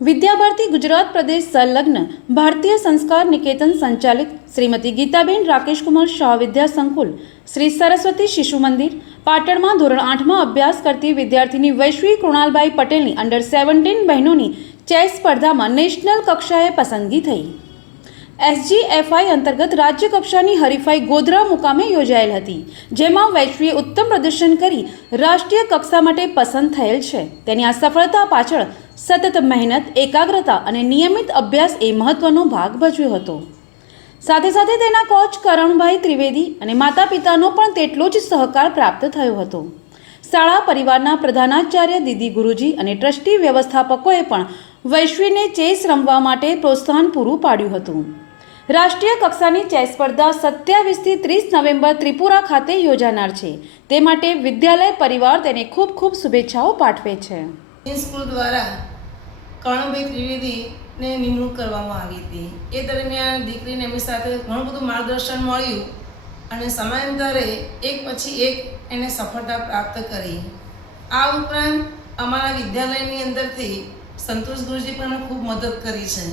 વિદ્યાભારતી ગુજરાત પ્રદેશ સંલગ્ન ભારતીય સંસ્કાર નિકેતન સંચાલિત શ્રીમતી ગીતાબેન રાકેશકુમાર શાહ વિદ્યા સંકુલ શ્રી સરસ્વતી શિશુ મંદિર પાટણમાં ધોરણ 8માં અભ્યાસ કરતી વિદ્યાર્થીની વૈશ્વી કૃણાલભાઈ પટેલની અંડર 17 બહેનોની ચેસ સ્પર્ધામાં નેશનલ કક્ષાએ પસંદગી થઈ। SGFI અંતર્ગત રાજ્ય કક્ષાની હરીફાઈ ગોધરા મુકામે યોજાયેલ હતી, જેમાં વૈશ્વીએ ઉત્તમ પ્રદર્શન કરી રાષ્ટ્રીય કક્ષા માટે પસંદ થયેલ છે। તેની આ સફળતા પાછળ સતત મહેનત, એકાગ્રતા અને નિયમિત અભ્યાસ એ મહત્વનો ભાગ ભજવ્યો હતો। સાથે સાથે તેના કોચ કરણભાઈ ત્રિવેદી અને માતા પિતાનો પણ તેટલો જ સહકાર પ્રાપ્ત થયો હતો। શાળા પરિવારના પ્રધાનાચાર્ય દીદી ગુરુજી અને ટ્રસ્ટી વ્યવસ્થાપકોએ પણ વૈશ્વીને ચેસ રમવા માટે પ્રોત્સાહન પૂરું પાડ્યું હતું। રાષ્ટ્રીય કક્ષાની ચેસ સ્પર્ધા 27 થી 30 નવેમ્બર ત્રિપુરા ખાતે યોજાનાર છે, તે માટે વિદ્યાલય પરિવાર તેને ખૂબ ખૂબ શુભેચ્છાઓ પાઠવે છે। સ્કૂલ દ્વારા કર્ણભાઈ ત્રિવેદીને નિમણૂક કરવામાં આવી હતી। એ દરમિયાન દીકરીને એમની સાથે ઘણું બધું માર્ગદર્શન મળ્યું અને સમયાંતરે એક પછી એક એને સફળતા પ્રાપ્ત કરી। આ ઉપરાંત અમારા વિદ્યાલયની અંદરથી સંતોષ ગુરુજી પણ અમને ખૂબ મદદ કરી છે।